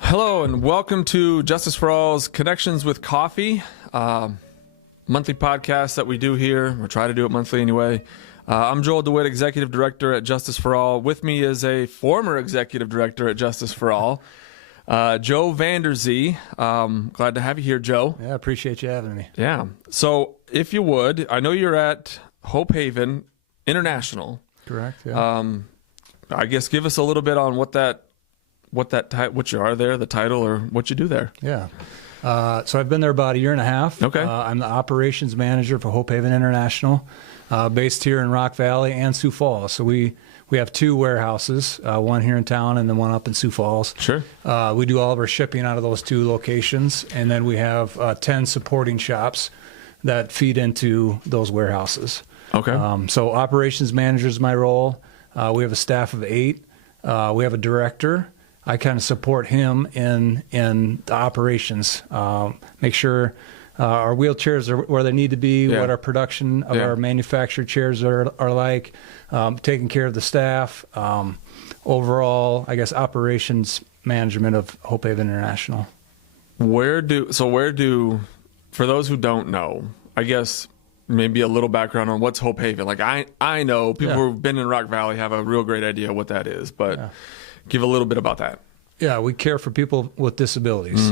Hello and welcome to Justice for All's Connections with Coffee, monthly podcast that we do here, or try to do it monthly anyway. I'm Joel DeWitt, Executive Director at Justice for All. With me is a former Executive Director at Justice for All, Joe Vander Zee. Glad to have you here, Joe. Yeah, I appreciate you having me. Yeah. So if you would, I know you're at Hope Haven International. Correct, yeah. I guess give us a little bit on what you are there, the title, or what you do there. Yeah. So I've been there about a year and a half. Okay. I'm the operations manager for Hope Haven International, based here in Rock Valley and Sioux Falls. So we have two warehouses, one here in town and then one up in Sioux Falls. Sure. We do all of our shipping out of those two locations, and then we have 10 supporting shops that feed into those warehouses. Okay. So operations manager is my role. We have a staff of 8. We have a director. I kind of support him in the operations, make sure our wheelchairs are where they need to be, what our production of our manufactured chairs are like, taking care of the staff, overall, I guess, operations management of Hope Haven International. Where do, for those who don't know, I guess maybe a little background on what's Hope Haven. Like I know people who've been in Rock Valley have a real great idea what that is, but give a little bit about that. Yeah, we care for people with disabilities,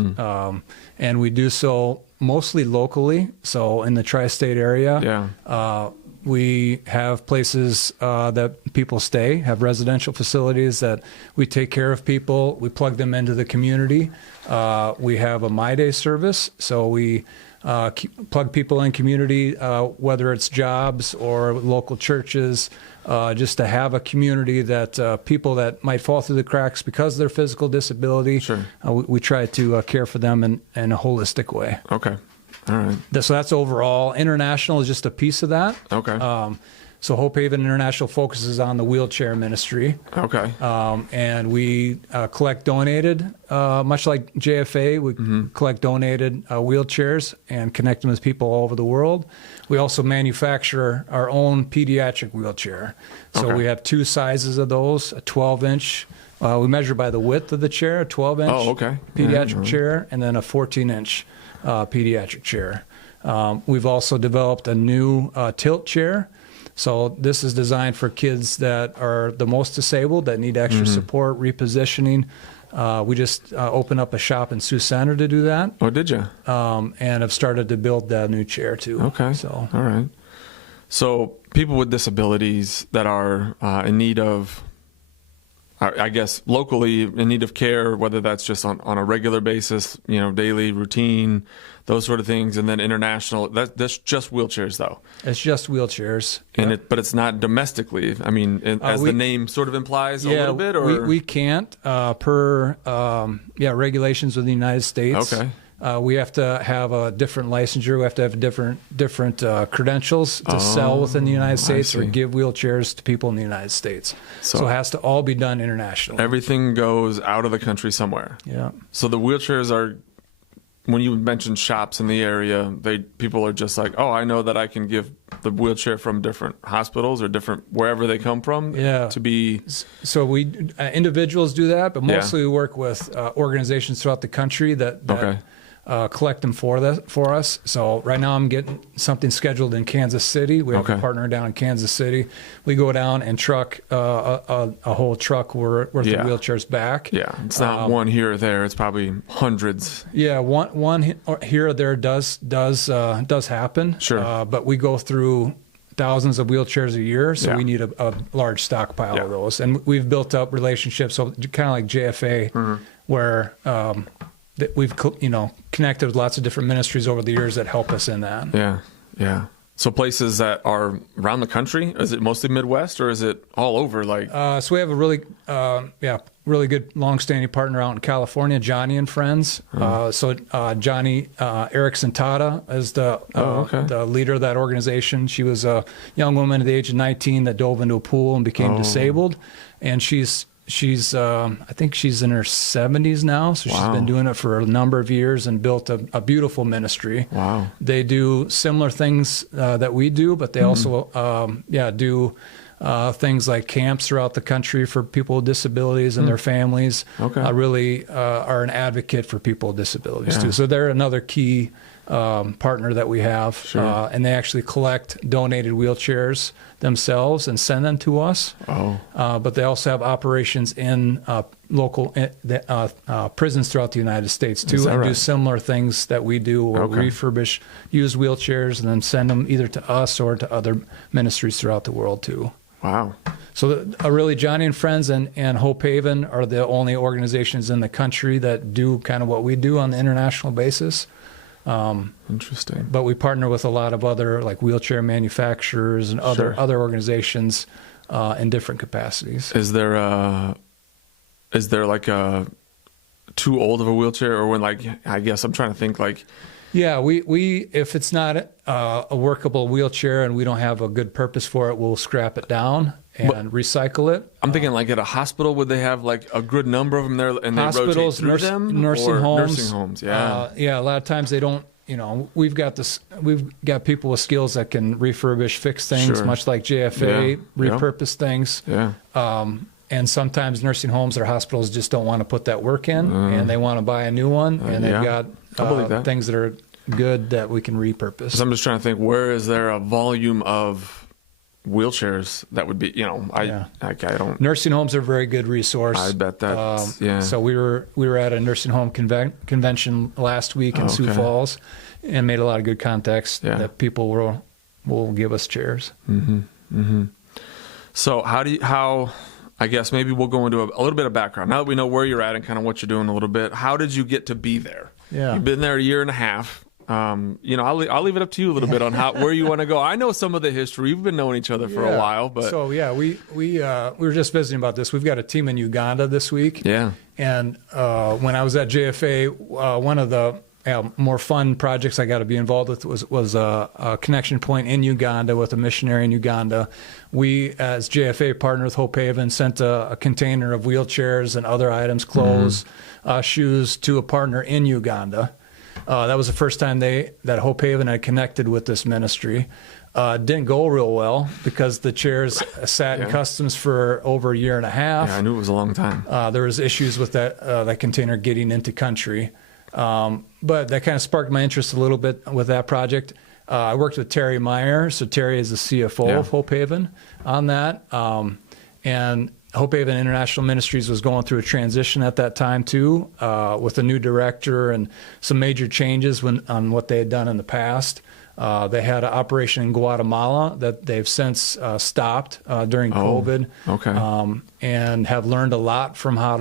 and we do so mostly locally. So in the tri-state area, we have places that people stay, have residential facilities that we take care of people. We plug them into the community. We have a My Day service, so we plug people in community, whether it's jobs or local churches, just to have a community that people that might fall through the cracks because of their physical disability, we try to care for them in a holistic way. Okay. All right. So that's overall. International is just a piece of that. Okay. So Hope Haven International focuses on the wheelchair ministry. Okay. And we collect donated, much like JFA, we collect donated wheelchairs and connect them with people all over the world. We also manufacture our own pediatric wheelchair. So we have 2 sizes of those, a 12-inch. We measure by the width of the chair, a 12-inch pediatric chair, and then a 14-inch pediatric chair. We've also developed a new tilt chair. So this is designed for kids that are the most disabled, that need extra support, repositioning. We just opened up a shop in Sioux Center to do that. Oh, did you? And have started to build that new chair too. Okay. So all right. So people with disabilities that are in need of, I guess, locally in need of care, whether that's just on a regular basis, daily routine, those sort of things, and then international. That's just wheelchairs, though. It's just wheelchairs, but it's not domestically. I mean, as the name sort of implies, a little bit, or we can't per regulations of the United States. Okay. We have to have a different licensure. We have to have different credentials to sell within the United States or give wheelchairs to people in the United States. So it has to all be done internationally. Everything goes out of the country somewhere. Yeah. So the wheelchairs are, when you mentioned shops in the area, people are just like, oh, I know that I can give the wheelchair from different hospitals or different wherever they come from. To be. So we individuals do that, but mostly we work with organizations throughout the country that collect them for us. So right now I'm getting something scheduled in Kansas City. We have a partner down in Kansas City. We go down and truck a whole truck worth of wheelchairs back. Yeah, it's not one here or there. It's probably hundreds. Yeah, one here or there does happen. Sure. But we go through thousands of wheelchairs a year, so we need a large stockpile of those. And we've built up relationships, so kind of like JFA, where that we've connected with lots of different ministries over the years that help us in that. Yeah. So places that are around the country, is it mostly Midwest or is it all over? So we have a really good long-standing partner out in California, Johnny and Friends. Johnny Erickson Tata is the leader of that organization. She was a young woman at the age of 19 that dove into a pool and became disabled, and she's she's I think she's in her 70s now, so she's been doing it for a number of years and built a beautiful ministry. Wow. They do similar things that we do, but they also do things like camps throughout the country for people with disabilities and their families. Okay. Really are an advocate for people with disabilities too. So they're another key partner that we have. Sure. And they actually collect donated wheelchairs themselves and send them to us. Oh. But they also have operations in local prisons throughout the United States too, and do similar things that we do, where we refurbish used wheelchairs and then send them either to us or to other ministries throughout the world too. Wow. So really, Johnny and Friends and Hope Haven are the only organizations in the country that do kind of what we do on the international basis. Interesting. But we partner with a lot of other like wheelchair manufacturers and other organizations in different capacities. Is there like a too old of a wheelchair, or when, like, I guess I'm trying to think, like. Yeah, we if it's not a workable wheelchair and we don't have a good purpose for it, we'll scrap it down and recycle it. I'm thinking, like, at a hospital, would they have like a good number of them there, and they rotate through them? Nursing homes. Nursing homes, yeah. A lot of times they don't. We've got people with skills that can refurbish, fix things, much like JFA, repurpose things. Yeah. And sometimes nursing homes or hospitals just don't want to put that work in, and they want to buy a new one, and they've got things that are good that we can repurpose. So I'm just trying to think, where is there a volume of wheelchairs that would be, I don't. Nursing homes are a very good resource. I bet that. So we were at a nursing home convention last week in Sioux Falls, and made a lot of good contacts that people will give us chairs. Mm-hmm. Mm-hmm. So how I guess maybe we'll go into a little bit of background. Now that we know where you're at and kind of what you're doing a little bit, how did you get to be there? Yeah. You've been there a year and a half. I'll leave it up to you a little bit on where you want to go. I know some of the history. We've been knowing each other for a while, but so we were just visiting about this. We've got a team in Uganda this week. Yeah. And when I was at JFA, one of the more fun projects I got to be involved with was a connection point in Uganda with a missionary in Uganda. We, as JFA, partnered with Hope Haven, sent a container of wheelchairs and other items, clothes, shoes, to a partner in Uganda. That was the first time that Hope Haven had connected with this ministry. Didn't go real well because the chairs sat in customs for over a year and a half. Yeah, I knew it was a long time. There was issues with that container getting into country. But that kind of sparked my interest a little bit with that project. I worked with Terry Meyer. So Terry is the CFO of Hope Haven on that. And Hope Haven International Ministries was going through a transition at that time too, with a new director and some major changes on what they had done in the past. They had an operation in Guatemala that they've since stopped during COVID. Okay. And have learned a lot from how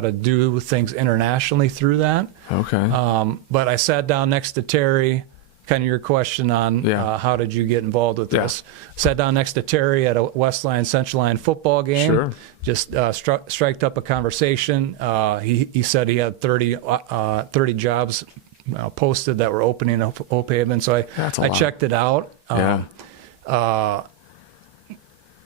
to do things internationally through that. Okay. But I sat down next to Terry. Kind of your question on how did you get involved with this? Sat down next to Terry at a West Line Central Line football game. Sure. Just striked up a conversation. He said he had 30 jobs posted that were opening at Hope Haven. So I checked it out.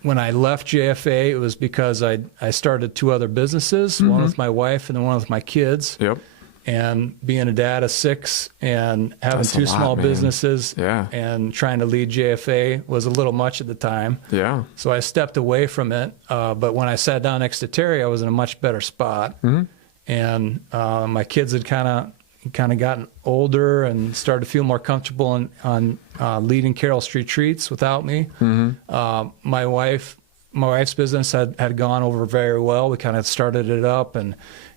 When I left JFA, it was because I started 2 other businesses, one with my wife and then one with my kids. Yep. And being a dad of 6 and having 2 small businesses and trying to lead JFA was a little much at the time. Yeah. So I stepped away from it. But when I sat down next to Terry, I was in a much better spot. Mm-hmm. And my kids had kind of gotten older and started to feel more comfortable on leading Carroll Street Treats without me. Mm-hmm. My wife's business had gone over very well. We kind of started it up and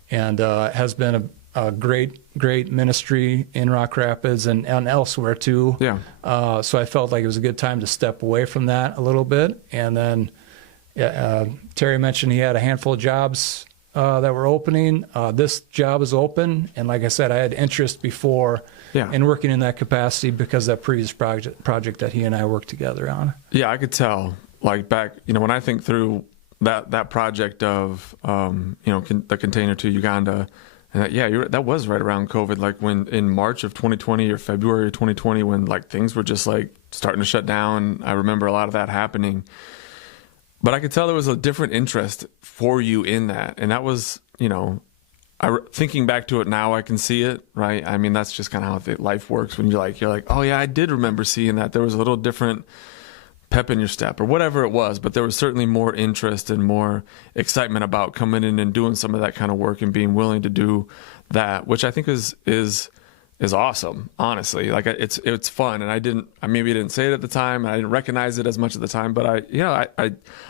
has been a great ministry in Rock Rapids and elsewhere too. Yeah. So I felt like it was a good time to step away from that a little bit. And then Terry mentioned he had a handful of jobs that were opening. This job is open, and like I said, I had interest before in working in that capacity because of that previous project that he and I worked together on. Yeah, I could tell. Like back, when I think through that project of the container to Uganda. And that was right around COVID, like when in March of 2020 or February of 2020, when like things were just like starting to shut down. I remember a lot of that happening. but I could tell there was a different interest for you in that. And that was, thinking back to it now, I can see it, right? I mean, that's just kind of how life works when you're like, oh yeah, I did remember seeing that. There was a little different pep in your step or whatever it was, but there was certainly more interest and more excitement about coming in and doing some of that kind of work and being willing to do that, which I think is awesome, honestly. Like it's fun. And I maybe didn't say it at the time, and I didn't recognize it as much at the time, but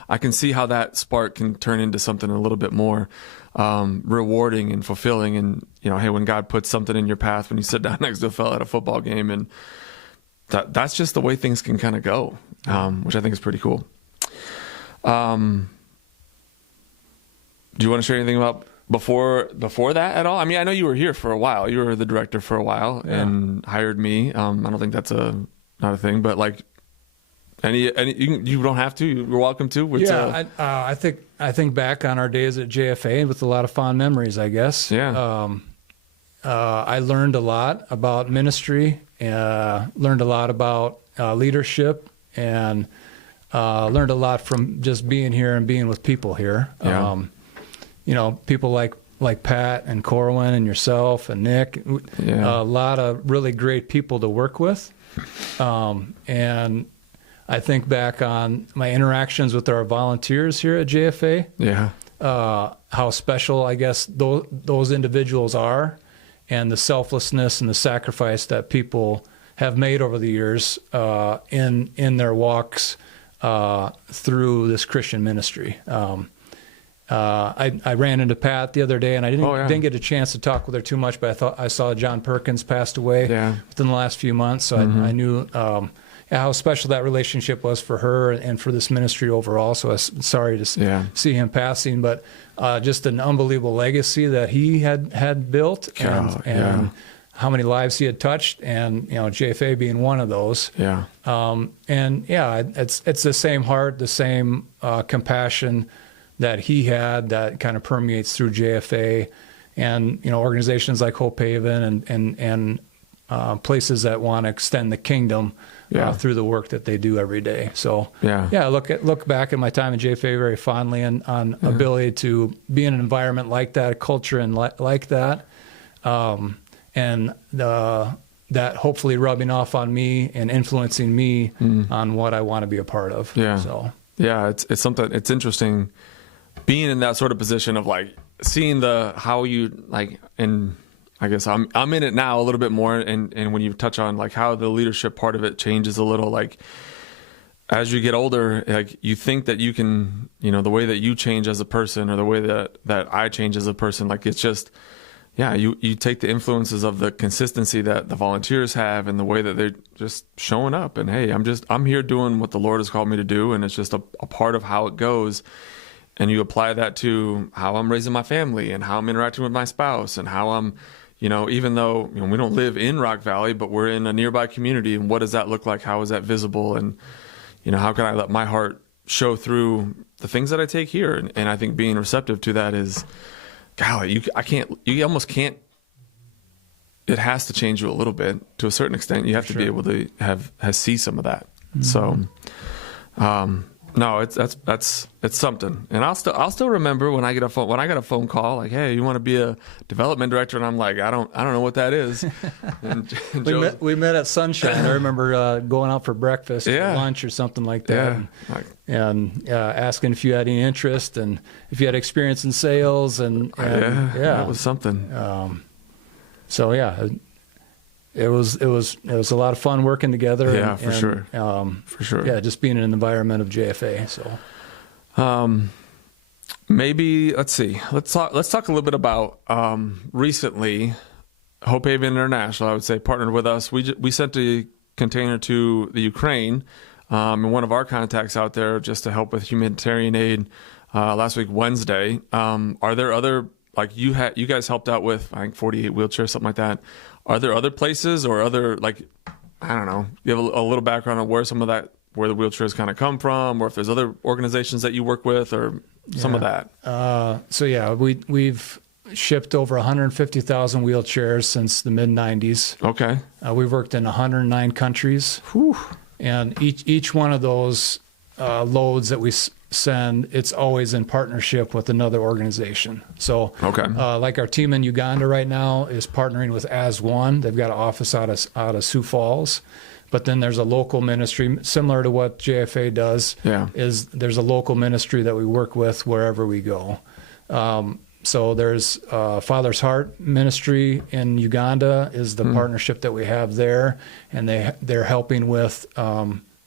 I can see how that spark can turn into something a little bit more rewarding and fulfilling. And hey, when God puts something in your path, when you sit down next to a fella at a football game, and that's just the way things can kind of go, which I think is pretty cool. Do you want to share anything about before that at all? I mean, I know you were here for a while. You were the director for a while and hired me. I don't think that's not a thing, but like any you don't have to. You're welcome to. I think back on our days at JFA with a lot of fond memories, I guess. Yeah. I learned a lot about ministry, learned a lot about leadership, and learned a lot from just being here and being with people here. Yeah. People like Pat and Corwin and yourself and Nick, a lot of really great people to work with. And I think back on my interactions with our volunteers here at JFA. Yeah. How special, I guess, those individuals are, and the selflessness and the sacrifice that people have made over the years in their walks through this Christian ministry. I ran into Pat the other day, and I didn't get a chance to talk with her too much, but I saw John Perkins passed away within the last few months, so I knew how special that relationship was for her and for this ministry overall. So I was sorry to see him passing, but just an unbelievable legacy that he had built, and how many lives he had touched, and JFA being one of those. Yeah. It's the same heart, the same compassion that he had that kind of permeates through JFA, and organizations like Hope Haven and places that want to extend the kingdom through the work that they do every day. So look back at my time at JFA very fondly on ability to be in an environment like that, a culture and like that, and that hopefully rubbing off on me and influencing me on what I want to be a part of. Yeah. So it's something. It's interesting being in that sort of position of like seeing how you like, and I guess I'm in it now a little bit more. And when you touch on like how the leadership part of it changes a little, like as you get older, like you think that you can, the way that you change as a person or the way that I change as a person, like it's just, you take the influences of the consistency that the volunteers have and the way that they're just showing up, and hey, I'm here doing what the Lord has called me to do. And it's just a part of how it goes. And you apply that to how I'm raising my family and how I'm interacting with my spouse and how I'm, even though we don't live in Rock Valley, but we're in a nearby community. And what does that look like? How is that visible? And, how can I let my heart show through the things that I take here? And I think being receptive to that is, golly, you almost can't, it has to change you a little bit to a certain extent. You have to be able to see some of that. So, no, it's something. And I'll still remember when I got a phone call like, hey, you want to be a development director? And I'm like, I don't know what that is. And we met at Sunshine. I remember going out for breakfast or lunch or something like that. And asking if you had any interest and if you had experience in sales and that was something. It was a lot of fun working together. Yeah, for sure. Yeah, just being in an environment of JFA. So, maybe let's see. Let's talk a little bit about recently. Hope Haven International, I would say, partnered with us. We sent a container to the Ukraine, and one of our contacts out there just to help with humanitarian aid last week Wednesday. Are there other, like you guys helped out with, I think 48 wheelchairs, something like that. Are there other places or other, like, I don't know, you have a little background on where the wheelchairs kind of come from, or if there's other organizations that you work with or some of that? We've shipped over 150,000 wheelchairs since the mid-90s. Okay. We've worked in 109 countries. Whew. And each one of those loads that send, it's always in partnership with another organization. So, Okay. Like our team in Uganda right now is partnering with As One. They've got an office out of Sioux Falls. But then there's a local ministry similar to what JFA does. Yeah. Is there's a local ministry that we work with wherever we go. So there's Father's Heart Ministry in Uganda is the partnership that we have there, and they're helping with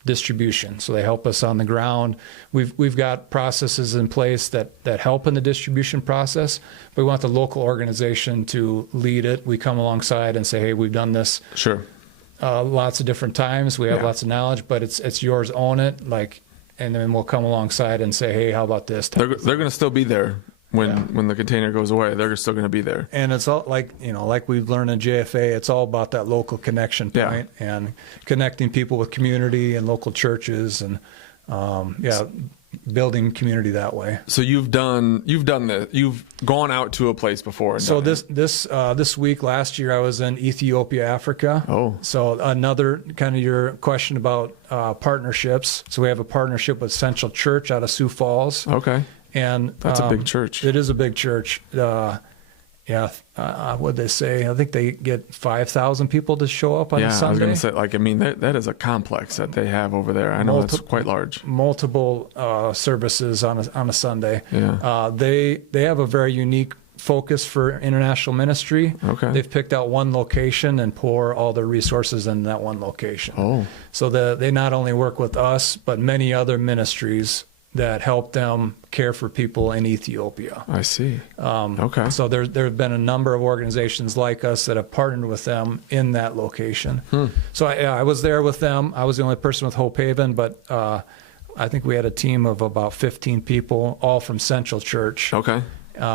distribution. So they help us on the ground. We've got processes in place that help in the distribution process. But we want the local organization to lead it. We come alongside and say, hey, we've done this. Sure. Lots of different times. We have Yeah. lots of knowledge, but it's yours, own it. And then we'll come alongside and say, hey, how about this? They're going to still be there when the container goes away. They're still going to be there. And it's all like we've learned in JFA, it's all about that local connection point and connecting people with community and local churches and building community that way. So you've done this. You've gone out to a place before. So this week, last year, I was in Ethiopia, Africa. Oh. So another kind of your question about partnerships. So we have a partnership with Central Church out of Sioux Falls. Okay. And That's a big church. It is a big church. What'd they say? I think they get 5,000 people to show up on a Sunday. I was going to say, that is a complex that they have over there. I know it's quite large. Multiple services on a Sunday. Yeah. They have a very unique focus for international ministry. Okay. They've picked out one location and pour all their resources in that one location. Oh. So they not only work with us, but many other ministries that help them care for people in Ethiopia. I see. Okay. So there have been a number of organizations like us that have partnered with them in that location. So I was there with them. I was the only person with Hope Haven, but I think we had a team of about 15 people, all from Central Church. Okay.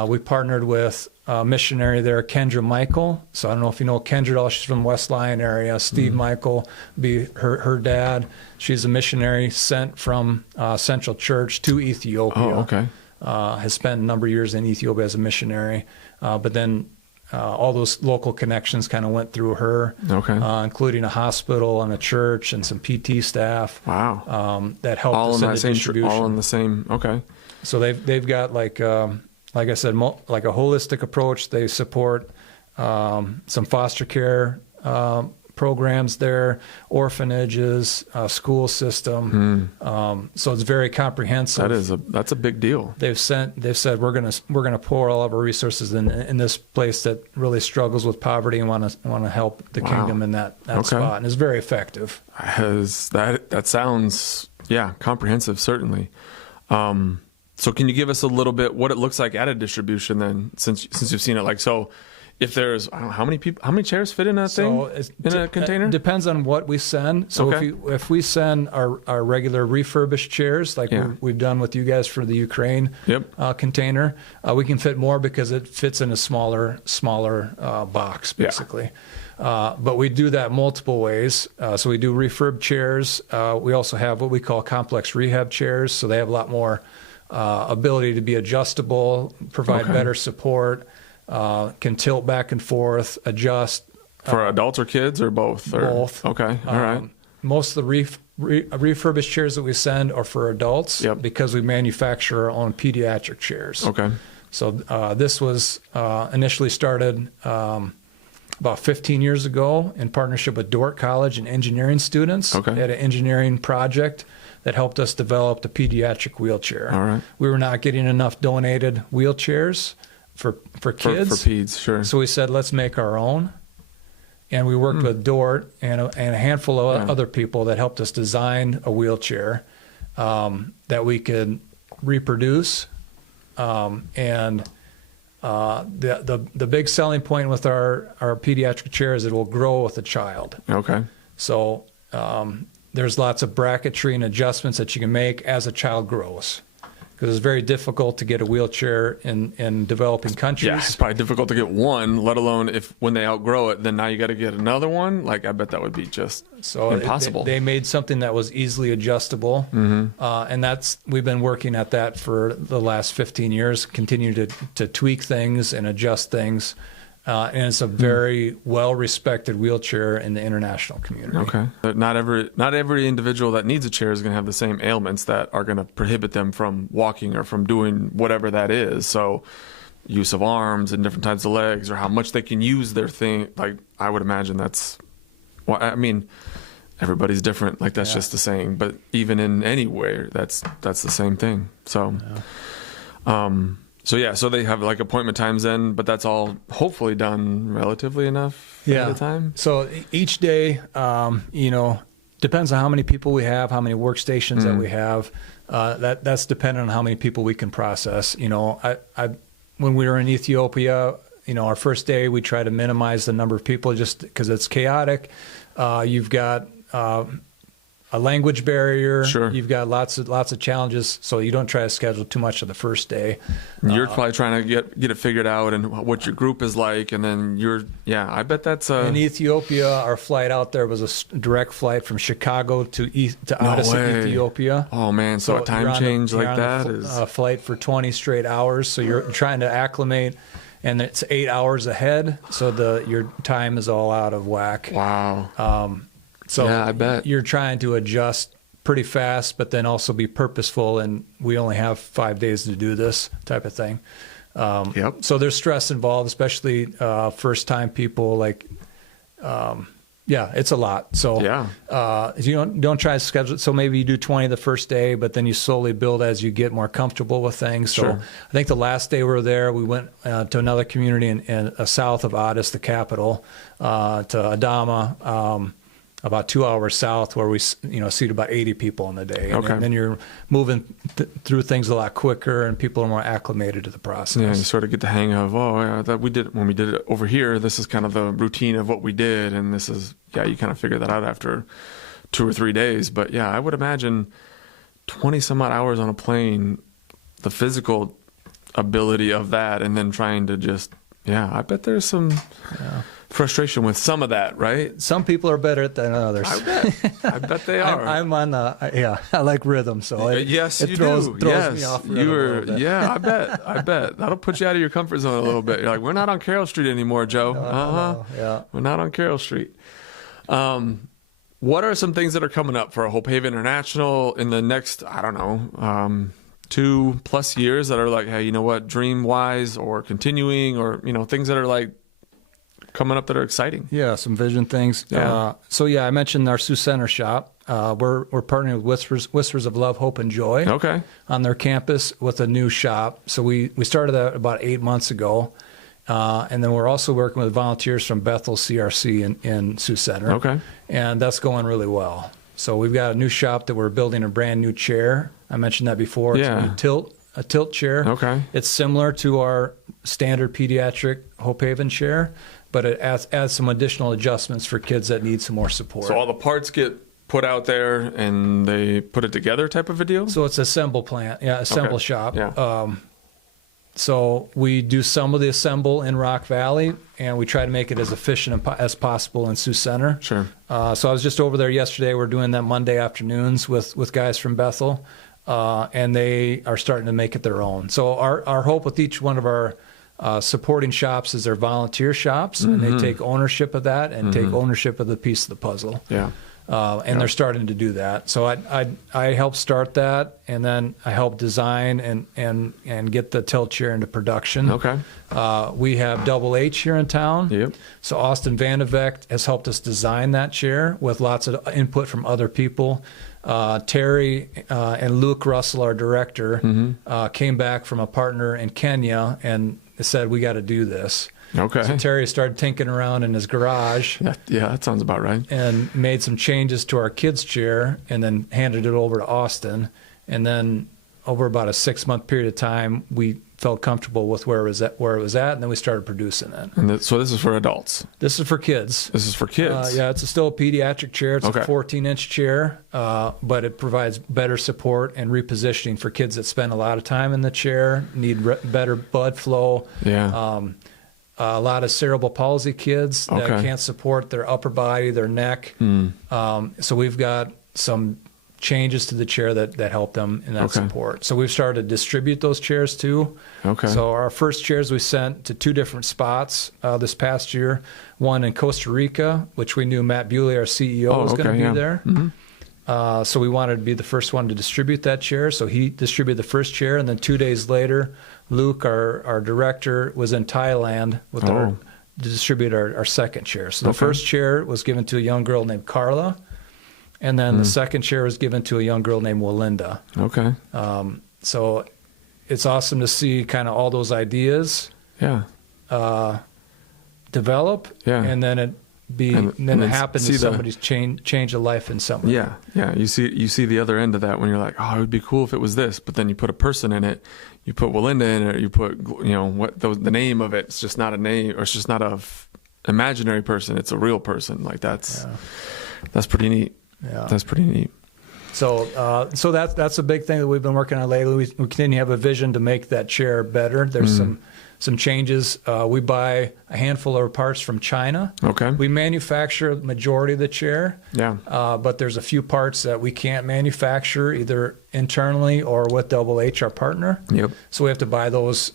We partnered with a missionary there, Kendra Michael. So I don't know if you know Kendra at all. She's from West Lyon area. Steve Michael, be her dad. She's a missionary sent from Central Church to Ethiopia. Oh, okay. Has spent a number of years in Ethiopia as a missionary. But then all those local connections kind of went through her, including a hospital and a church and some PT staff. Wow. That helped all us in in that the distribution. All in the same. Okay. So they've got like I said, like a holistic approach. They support some foster care programs there, orphanages, school system. So it's very comprehensive. That's a big deal. They've said we're gonna pour all of our resources in this place that really struggles with poverty and want to help the kingdom in that spot, and it's very effective. That sounds comprehensive, certainly. So can you give us a little bit what it looks like at a distribution then, since you've seen it? Like, so if there's, I don't know, how many chairs fit in a thing, in a container? It depends on what we send. So if we send our regular refurbished chairs, like we've done with you guys for the Ukraine container, we can fit more because it fits in a smaller box, basically. But we do that multiple ways. So we do refurb chairs. We also have what we call complex rehab chairs. So they have a lot more ability to be adjustable, provide better support, can tilt back and forth, adjust. For adults or kids or both? Both. Okay, all right. Most of the refurbished chairs that we send are for adults because we manufacture our own pediatric chairs. Okay. So this was initially started about 15 years ago in partnership with Dordt College and engineering students. They had an engineering project that helped us develop the pediatric wheelchair. All right. We were not getting enough donated wheelchairs for kids. For peds, sure. So we said, let's make our own. And we worked with Dordt and a handful of other people that helped us design a wheelchair that we could reproduce. The big selling point with our pediatric chair is it will grow with a child. Okay. So there's lots of bracketry and adjustments that you can make as a child grows, because it's very difficult to get a wheelchair in developing countries. Yeah, it's probably difficult to get one, let alone when they outgrow it, then now you got to get another one. Like, I bet that would be just impossible. They made something that was easily adjustable, and we've been working at that for the last 15 years, continue to tweak things and adjust things. and it's a very well-respected wheelchair in the international community. Okay. But not every individual that needs a chair is going to have the same ailments that are going to prohibit them from walking or from doing whatever that is. So use of arms and different types of legs, or how much they can use their thing. Like, I would imagine that's, well, I mean, everybody's different. Like, that's just the saying. But even in anywhere, that's the same thing. So, so they have like appointment times then, but that's all hopefully done relatively enough at a time. So each day, depends on how many people we have, how many workstations that we have. That's dependent on how many people we can process. When we were in Ethiopia, our first day, we try to minimize the number of people just because it's chaotic. You've got a language barrier. Sure. You've got lots of challenges, so you don't try to schedule too much of the first day. You're probably trying to get it figured out and what your group is like, and then I bet that's in Ethiopia. Our flight out there was a direct flight from Chicago to Addis, Ethiopia. Oh man, so a time change like that is a flight for 20 straight hours. So you're trying to acclimate, and it's 8 hours ahead, so your time is all out of whack. Wow. So I bet you're trying to adjust pretty fast, but then also be purposeful. And we only have 5 days to do this type of thing. So there's stress involved, especially first-time people. Like, it's a lot. So you don't try to schedule it. So maybe you do 20 the first day, but then you slowly build as you get more comfortable with things. So I think the last day we were there, we went to another community in south of Addis, the capital, to Adama. About 2 hours south, where we seat about 80 people in the day. And then you're moving through things a lot quicker, and people are more acclimated to the process. Yeah, you sort of get the hang of, that we did when we did it over here. This is kind of the routine of what we did, and this is you kind of figure that out after 2 or 3 days. But I would imagine 20 some odd hours on a plane, the physical ability of that, and then trying to just I bet there's some. Frustration with some of that, right? Some people are better than others. I bet they are. I'm on I like rhythm, so it throws me off rhythm. I bet that'll put you out of your comfort zone a little bit. You're like, we're not on Carroll Street anymore, Joe. We're not on Carroll Street. What are some things that are coming up for Hope Haven International in the next 2+ years that are like, hey, you know what, dream wise or continuing, or things that are like coming up that are exciting? Some vision things. I mentioned our Sioux Center shop. We're partnering with Whispers of Love, Hope, and Joy on their campus with a new shop. So we started that about 8 months ago. And then we're also working with volunteers from Bethel CRC in Sioux Center. And that's going really well. So we've got a new shop that we're building a brand new chair. I mentioned that before. It's a tilt chair. It's similar to our standard pediatric Hope Haven chair, but it adds some additional adjustments for kids that need some more support. So all the parts get put out there and they put it together type of a deal? So it's assemble shop. So we do some of the assemble in Rock Valley, and we try to make it as efficient as possible in Sioux Center. So I was just over there yesterday. We're doing that Monday afternoons with guys from Bethel, and they are starting to make it their own. So our hope with each one of our supporting shops is they're volunteer shops, and they take ownership of that and take ownership of the piece of the puzzle. And they're starting to do that. So I helped start that, and then I helped design and get the tilt chair into production. We have Double H here in town. So Austin Vandevecht has helped us design that chair with lots of input from other people. Terry and Luke Russell, our director, came back from a partner in Kenya and said, we got to do this. So Terry started tinkering around in his garage. That sounds about right. And made some changes to our kids' chair, and then handed it over to Austin. And then over about a 6-month period of time, we felt comfortable with where it was at, and then we started producing it. And so this is for adults? This is for kids. This is for kids? It's still a pediatric chair. It's a 14-inch chair, but it provides better support and repositioning for kids that spend a lot of time in the chair, need better blood flow. A lot of cerebral palsy kids that can't support their upper body, their neck. So we've got some changes to the chair that help them in that Okay. support. So we've started to distribute those chairs too. Okay. So our first chairs we sent to 2 different spots this past year. One in Costa Rica, which we knew Matt Bewley, our CEO, was going to be yeah. there. Mm-hmm. So we wanted to be the first one to distribute that chair. So he distributed the first chair, and then 2 days later, Luke, our director, was in Thailand with to distribute our second chair. So the first chair was given to a young girl named Carla, and then the second chair was given to a young girl named Walinda. Okay. So it's awesome to see kind of all those ideas Yeah. develop, Yeah. and then it happen to somebody's change a life in somebody. Yeah, yeah. You see the other end of that when you're like, oh, it would be cool if it was this, but then you put a person in it, you put Walinda in it, you put what the name of it. It's just not a name, or it's just not a imaginary person. It's a real person. Like that's pretty neat. Yeah, that's pretty neat. So that's a big thing that we've been working on lately. We continue to have a vision to make that chair better. There's some changes. We buy a handful of parts from China. Okay. We manufacture the majority of the chair. Yeah. But there's a few parts that we can't manufacture either internally or with Double H, our partner. Yep. So we have to buy those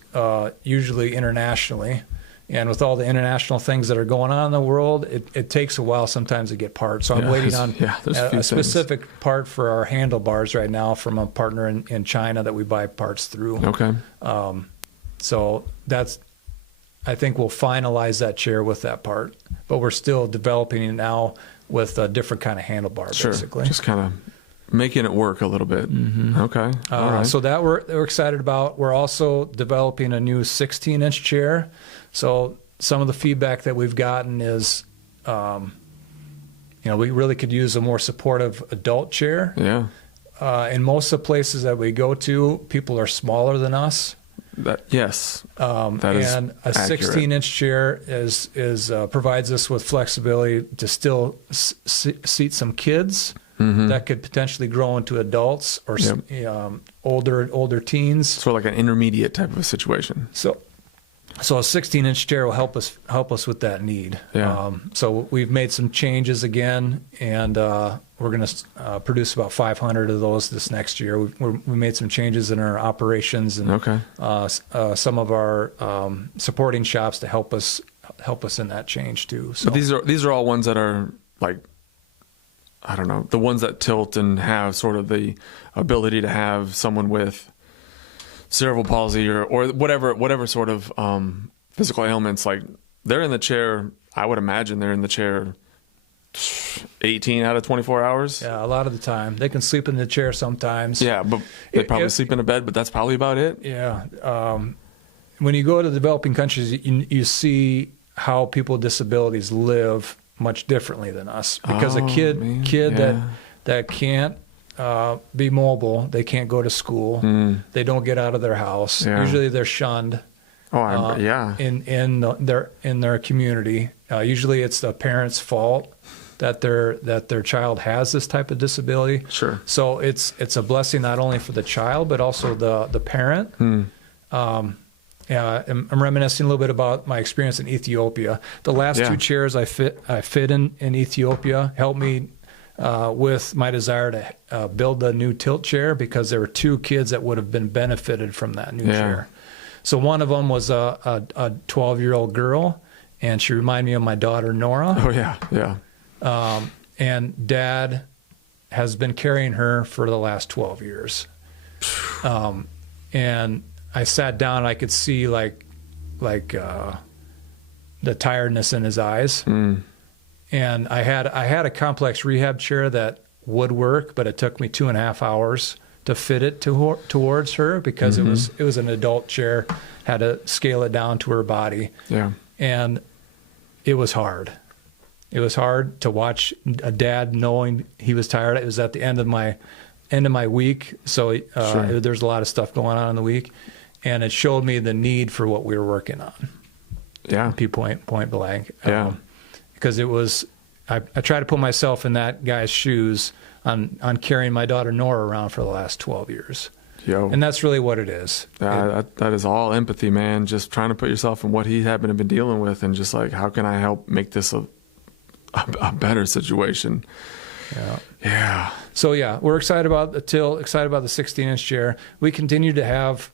usually internationally. And with all the international things that are going on in the world, it takes a while sometimes to get parts. So I'm waiting on a specific part for our handlebars right now from a partner in China that we buy parts through. Okay. So I think we'll finalize that chair with that part, but we're still developing it now with a different kind of handlebar, basically. Just kind of making it work a little bit. Mm-hmm. Okay. All right. So that we're excited about. We're also developing a new 16-inch chair. So some of the feedback that we've gotten is, we really could use a more supportive adult chair. Yeah. In most of the places that we go to, people are smaller than us. That is and a 16-inch chair provides us with flexibility to still seat some kids that could potentially grow into adults or older teens. Sort of like an intermediate type of a situation. So a 16-inch chair will help us with that need. Yeah. So we've made some changes again, and we're going to produce about 500 of those this next year. We made some changes in our operations and some of our supporting shops to help us in that change too. So but these are all ones that are like, I don't know, the ones that tilt and have sort of the ability to have someone with cerebral palsy or whatever sort of physical ailments, like they're in the chair. I would imagine they're in the chair 18 out of 24 hours. Yeah, a lot of the time. They can sleep in the chair sometimes. Yeah, but they probably sleep in a bed, but that's probably about it. Yeah. When you go to developing countries, you see how people with disabilities live much differently than us. Because a kid that can't be mobile, they can't go to school, they don't get out of their house. Usually they're shunned. In their community. Usually it's the parents' fault that their child has this type of disability. Sure. So it's a blessing not only for the child but also the parent. I'm reminiscing a little bit about my experience in Ethiopia. The last 2 chairs I fit in Ethiopia helped me with my desire to build a new tilt chair, because there were 2 kids that would have been benefited from that new chair. So one of them was a 12-year-old girl, and she reminded me of my daughter Nora. Oh yeah. And Dad has been carrying her for the last 12 years. And I sat down and I could see like the tiredness in his eyes. And I had a complex rehab chair that would work, but it took me 2.5 hours to fit it towards her, because it was an adult chair, had to scale it down to her body. Yeah. And it was hard. It was hard to watch a dad knowing he was tired. It was at the end of my week, so there's a lot of stuff going on in the week, and it showed me the need for what we were working on. Yeah. Point blank. Yeah. Because it was, I tried to put myself in that guy's shoes on carrying my daughter Nora around for the last 12 years. And that's really what it is. That is all empathy, man. Just trying to put yourself in what he had been dealing with, and just like, how can I help make this a better situation? Yeah. Yeah. So yeah, we're excited about the till, excited about the 16-inch chair. We continue to have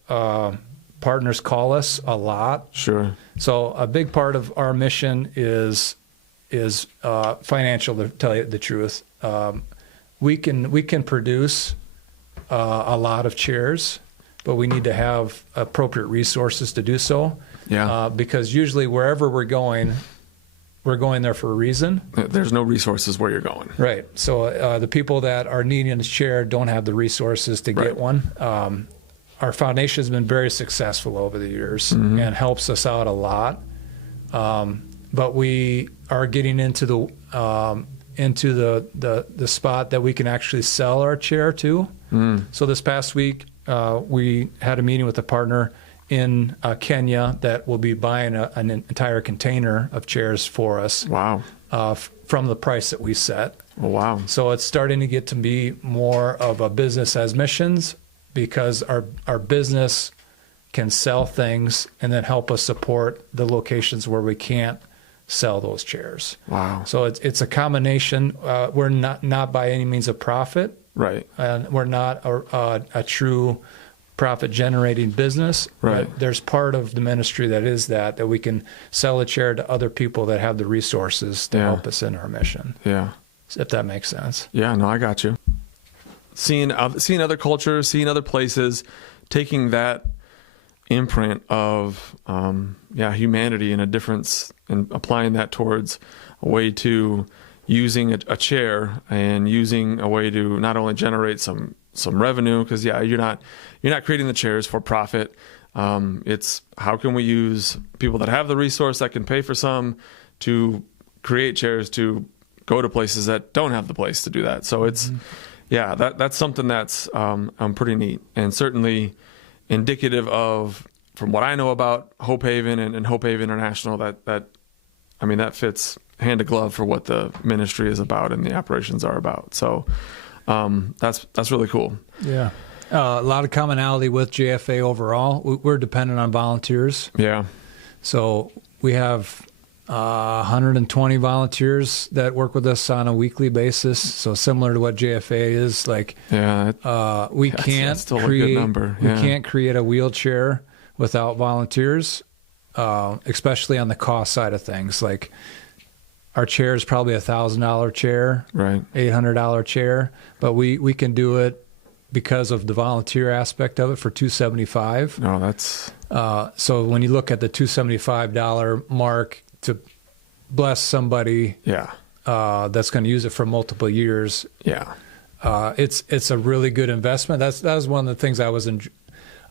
partners call us a lot. Sure. So a big part of our mission is financial. To tell you the truth, we can produce a lot of chairs, but we need to have appropriate resources to do so. Yeah. Because usually wherever we're going there for a reason. There's no resources where you're going. Right. So the people that are needing a chair don't have the resources to get one. Our foundation has been very successful over the years and helps us out a lot. But we are getting into the spot that we can actually sell our chair to. So this past week, we had a meeting with a partner in Kenya that will be buying an entire container of chairs for us. Wow. From the price that we set. Oh, wow. So it's starting to get to be more of a business as missions, because our business can sell things and then help us support the locations where we can't sell those chairs. Wow. So it's a combination. We're not by any means a profit. Right. And we're not a true profit generating business. Right. But there's part of the ministry that is that we can sell a chair to other people that have the resources to help us in our mission. Yeah. If that makes sense. Yeah, no, I got you. Seeing other cultures, seeing other places, taking that imprint of humanity and a difference, and applying that towards a way to using a chair, and using a way to not only generate some revenue, because you're not creating the chairs for profit. It's how can we use people that have the resource that can pay for some to create chairs to go to places that don't have the place to do that. So it's that's something that's pretty neat, and certainly indicative of, from what I know about Hope Haven and Hope Haven International, that fits hand to glove for what the ministry is about and the operations are about. So that's really cool. Yeah. A lot of commonality with JFA overall. We're dependent on volunteers. Yeah. So we have 120 volunteers that work with us on a weekly basis. So similar to what JFA is like. Yeah. We can't still create. A good number. We Yeah. can't create a wheelchair without volunteers, especially on the cost side of things. Like our chair is probably $1,000 chair, right? $800 chair, but we can do it because of the volunteer aspect of it for $275. No, that's so when you look at the $275 mark to bless somebody, that's going to use it for multiple years. Yeah, it's a really good investment. That was one of the things I was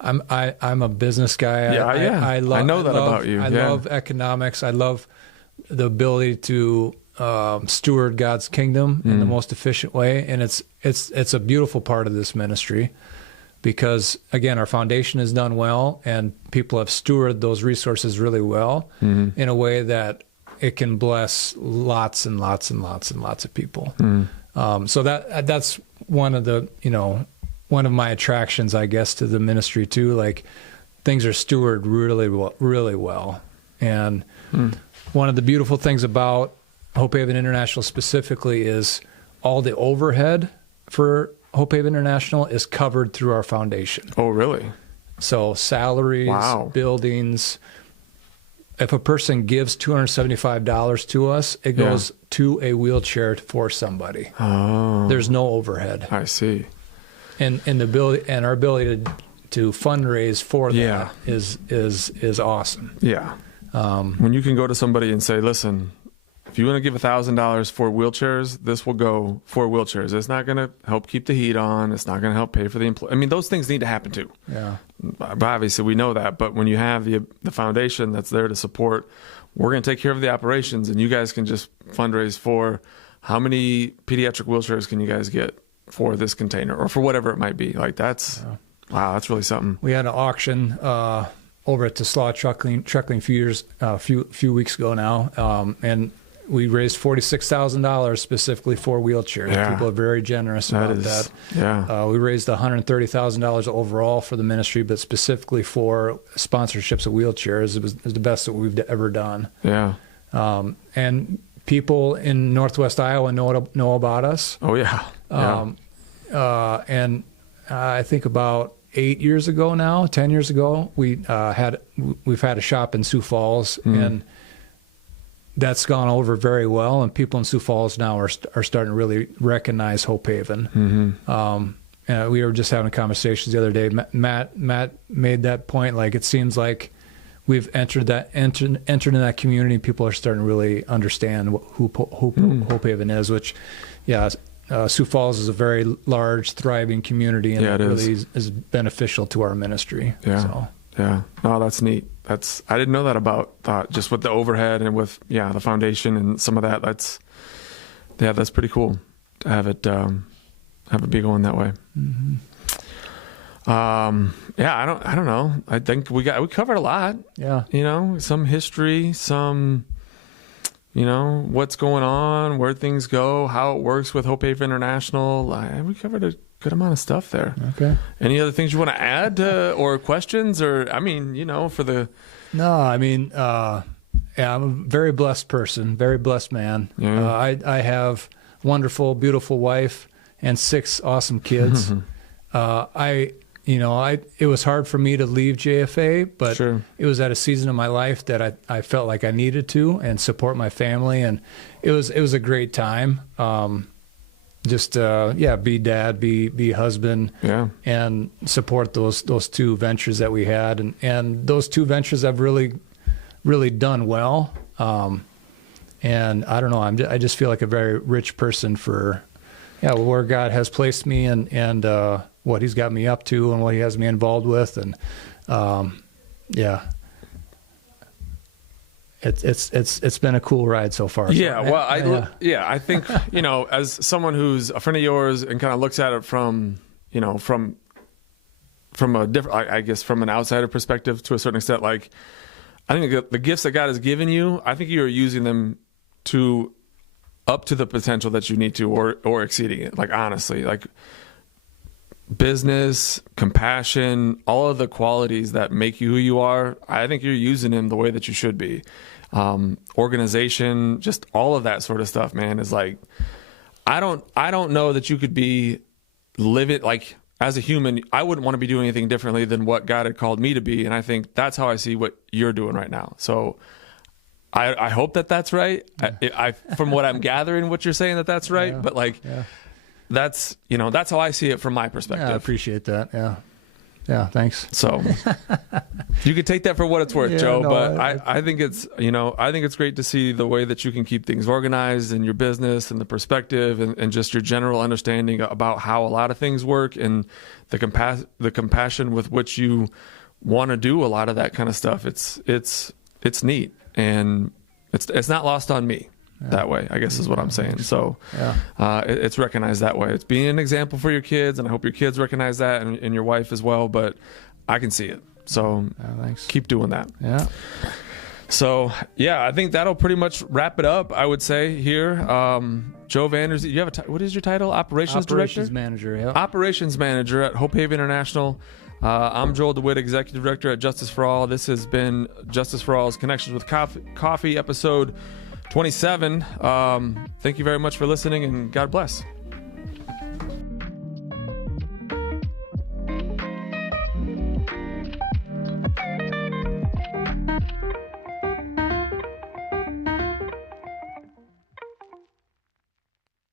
I'm a business guy. I know that about you. I love economics. I love the ability to steward God's kingdom in the most efficient way, and it's a beautiful part of this ministry, because again, our foundation is done well, and people have stewarded those resources really well in a way that it can bless lots and lots and lots and lots of people. So that's one of my attractions, I guess, to the ministry too. Like, things are stewarded really well, and one of the beautiful things about Hope Haven International specifically is all the overhead for Hope Haven International is covered through our foundation. Oh, really? So salaries, buildings. If a person gives $275 to us, it goes to a wheelchair for somebody. Oh, there's no overhead. I see. And the ability and our ability to fundraise for that is awesome. Yeah. When you can go to somebody and say, listen, if you want to give $1,000 for wheelchairs, this will go for wheelchairs. It's not going to help keep the heat on. It's not going to help pay for the employee. I mean, those things need to happen too. Yeah. Obviously, we know that. But when you have the foundation that's there to support, we're going to take care of the operations, and you guys can just fundraise for how many pediatric wheelchairs can you guys get for this container, or for whatever it might be. Like, that's that's really something. We had an auction over at the Slaw Truckling few weeks ago now, and we raised $46,000 specifically for wheelchairs. Yeah. People are very generous about that. Yeah. We raised $130,000 overall for the ministry, but specifically for sponsorships of wheelchairs. It was the best that we've ever done. Yeah. And people in Northwest Iowa know about us. Oh yeah. And I think about 10 years ago, we've had a shop in Sioux Falls, and that's gone over very well. And people in Sioux Falls now are starting to really recognize Hope Haven. And we were just having conversations the other day. Matt made that point. Like, it seems like we've entered in that community. People are starting to really understand who Hope Haven is. Which, Sioux Falls is a very large, thriving community, and it really is beneficial to our ministry. Yeah. So. Yeah. No, that's neat. I didn't know that about just with the overhead and with the foundation and some of that. That's pretty cool to have it be going that way. I don't know. I think we covered a lot. Yeah. Some history, some what's going on, where things go, how it works with Hope Haven International. We covered a good amount of stuff there. Okay. Any other things you want to add or questions, or for the? No, I'm a very blessed person, very blessed man. Yeah. I have a wonderful, beautiful wife and 6 awesome kids. It was hard for me to leave JFA, but Sure. It was at a season of my life that I felt like I needed to and support my family, and it was a great time. Be dad, be husband, and support those 2 ventures that we had, and those 2 ventures have really, really done well. And I don't know, I just feel like a very rich person for where God has placed me and what He's got me up to and what He has me involved with, and it's been a cool ride so far. I think as someone who's a friend of yours and kind of looks at it from a different, I guess from an outsider perspective to a certain extent, like I think the gifts that God has given you, I think you are using them up to the potential that you need to, or exceeding it. Like, honestly, like business, compassion, all of the qualities that make you who you are, I think you're using them the way that you should be. Organization, just all of that sort of stuff, man, is like, I don't know that you could be living, like, as a human, I wouldn't want to be doing anything differently than what God had called me to be. And I think that's how I see what you're doing right now. So I hope that that's right. I from what I'm gathering, what you're saying, that's right. Yeah. But that's how I see it from my perspective. Yeah, I appreciate that. Yeah, thanks. So you can take that for what it's worth, Joe. No, but I think it's great to see the way that you can keep things organized in your business and the perspective and just your general understanding about how a lot of things work and the compassion with which you want to do a lot of that kind of stuff. It's neat, and it's not lost on me. That way, I guess is what I'm saying. So it's recognized that way. It's being an example for your kids, and I hope your kids recognize that, and your wife as well. But I can see it. So thanks. Keep doing that. Yeah. So, I think that'll pretty much wrap it up, I would say, here. Joe Vander Zee, you have what is your title? Operations Director? Manager, yeah. Operations Manager at Hope Haven International. I'm Joel DeWitt, Executive Director at Justice for All. This has been Justice for All's Connections with Coffee, episode 27. Thank you very much for listening, and God bless.